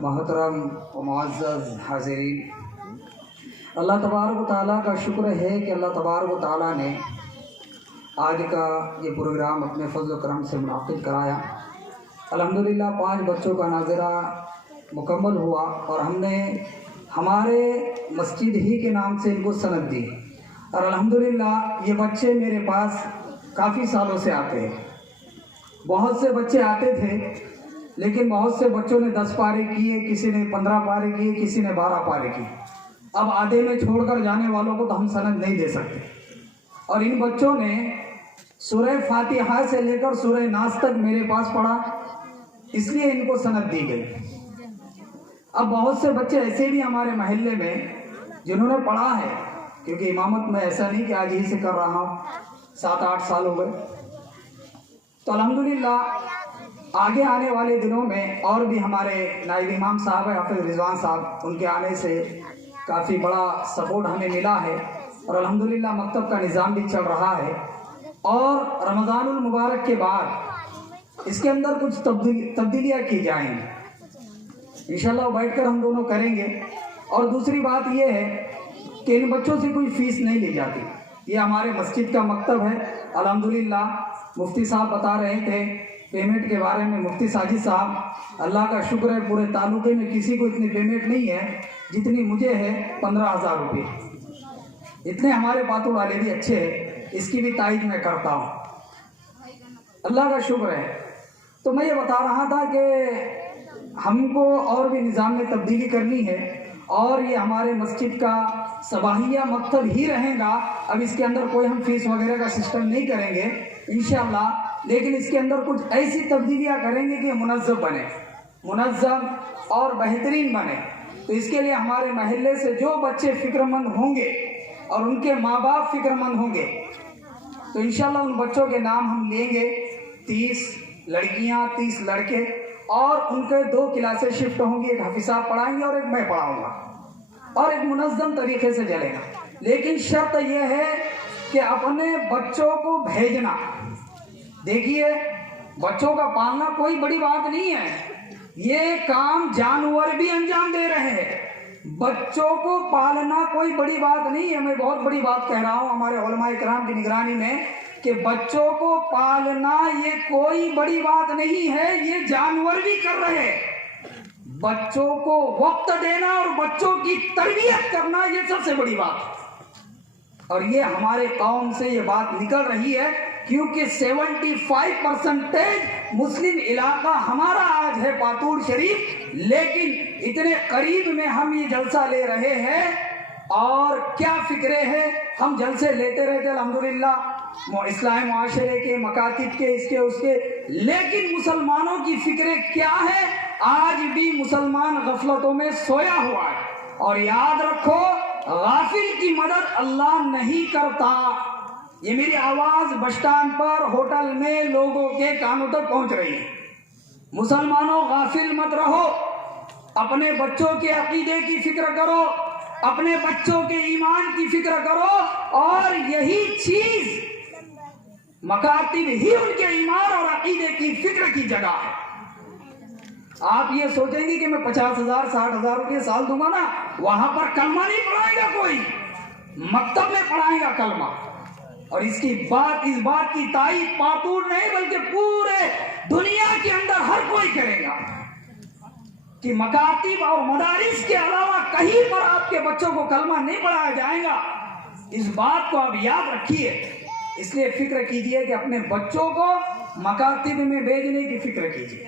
محترم و معزز حاضرین، اللہ تبارک و تعالیٰ کا شکر ہے کہ اللہ تبارک و تعالیٰ نے آج کا یہ پروگرام اپنے فضل و کرم سے منعقد کرایا۔ الحمدللہ 5 بچوں کا ناظرہ مکمل ہوا اور ہم نے ہمارے مسجد ہی کے نام سے ان کو سند دی، اور الحمدللہ یہ بچے میرے پاس کافی سالوں سے آتے ہیں۔ بہت سے بچے آتے تھے لیکن بہت سے بچوں نے 10 پارے کیے، کسی نے 15 پارے کیے، کسی نے 12 پارے کیے۔ اب آدھے میں چھوڑ کر جانے والوں کو تو ہم سند نہیں دے سکتے، اور ان بچوں نے سورہ فاتحہ سے لے کر سورہ ناس تک میرے پاس پڑھا، اس لیے ان کو سند دی گئی۔ اب بہت سے بچے ایسے بھی ہمارے محلے میں جنہوں نے پڑھا ہے، کیونکہ امامت میں ایسا نہیں کہ آج ہی سے کر رہا ہوں، 7-8 سال ہو گئے، تو الحمدللہ آگے آنے والے دنوں میں اور بھی ہمارے نائب امام صاحب حافظ رضوان صاحب، ان کے آنے سے کافی بڑا سپورٹ ہمیں ملا ہے، اور الحمدللہ مکتب کا نظام بھی چل رہا ہے۔ اور رمضان المبارک کے بعد اس کے اندر کچھ تبدیلیاں کی جائیں گی، انشاءاللہ بیٹھ کر ہم دونوں کریں گے۔ اور دوسری بات یہ ہے کہ ان بچوں سے کوئی فیس نہیں لی جاتی، یہ ہمارے مسجد کا مکتب ہے۔ الحمدللہ مفتی صاحب بتا رہے تھے پیمنٹ کے بارے میں، مفتی ساجد صاحب، اللہ کا شکر ہے پورے تعلقے میں کسی کو اتنی پیمنٹ نہیں ہے جتنی مجھے ہے، 15,000 روپے۔ اتنے ہمارے پاتو والے بھی اچھے ہیں، اس کی بھی تائید میں کرتا ہوں، اللہ کا شکر ہے۔ تو میں یہ بتا رہا تھا کہ ہم کو اور بھی نظام میں تبدیلی کرنی ہے، اور یہ ہمارے مسجد کا صباحیہ مکتب ہی رہے گا۔ اب اس کے اندر کوئی ہم فیس وغیرہ کا سسٹم نہیں کریں گے انشاءاللہ، لیکن اس کے اندر کچھ ایسی تبدیلیاں کریں گے کہ منظم بنے، منظم اور بہترین بنے۔ تو اس کے لیے ہمارے محلے سے جو بچے فکر مند ہوں گے اور ان کے ماں باپ فکر مند ہوں گے، تو انشاءاللہ ان بچوں کے نام ہم لیں گے، 30 لڑکیاں 30 لڑکے، اور ان کے 2 کلاسیں شفٹ ہوں گی، ایک حفیظ صاحب پڑھائیں گے اور ایک میں پڑھاؤں گا، اور ایک منظم طریقے سے چلے گا۔ لیکن شرط یہ ہے کہ اپنے بچوں کو بھیجنا۔ دیکھیے، بچوں کا پالنا کوئی بڑی بات نہیں ہے، یہ کام جانور بھی انجام دے رہے ہیں، بچوں کو پالنا کوئی بڑی بات نہیں ہے۔ میں بہت بڑی بات کہہ رہا ہوں ہمارے علماء کرام کی نگرانی میں کہ بچوں کو پالنا یہ کوئی بڑی بات نہیں ہے، یہ جانور بھی کر رہے ہیں۔ بچوں کو وقت دینا اور بچوں کی تربیت کرنا یہ سب سے بڑی بات ہے، اور یہ ہمارے قوم سے یہ بات نکل رہی ہے، کیونکہ 75% مسلم علاقہ ہمارا آج ہے پاتور شریف، لیکن اتنے قریب میں ہم یہ جلسہ لے رہے ہیں، اور کیا فکرے ہیں، ہم جلسے لیتے رہتے الحمدللہ اصلاح معاشرے کے، مکاتب کے، اس کے، لیکن مسلمانوں کی فکریں کیا ہے؟ آج بھی مسلمان غفلتوں میں سویا ہوا ہے، اور یاد رکھو غافل کی مدد اللہ نہیں کرتا۔ یہ میری آواز بس اسٹینڈ پر، ہوٹل میں لوگوں کے کانوں تک پہنچ رہی ہے۔ مسلمانوں غافل مت رہو، اپنے بچوں کے عقیدے کی فکر کرو، اپنے بچوں کے ایمان کی فکر کرو، اور یہی چیز مکاتب ہی ان کے ایمان اور عقیدے کی فکر کی جگہ ہے۔ آپ یہ سوچیں گے کہ میں 50,000 60,000 روپے سال دوں گا نا، وہاں پر کلمہ نہیں پڑھائے گا کوئی، مکتب میں پڑھائے گا کلمہ، اور اس بات کی تائید پاتور نہیں بلکہ پورے دنیا کے اندر ہر کوئی کرے گا کہ مکاتب اور مدارس کے علاوہ کہیں پر آپ کے بچوں کو کلمہ نہیں پڑھایا جائے گا۔ اس بات کو آپ یاد رکھیے، اس لیے فکر کیجئے کہ اپنے بچوں کو مکاتب میں بھیجنے کی فکر کیجئے۔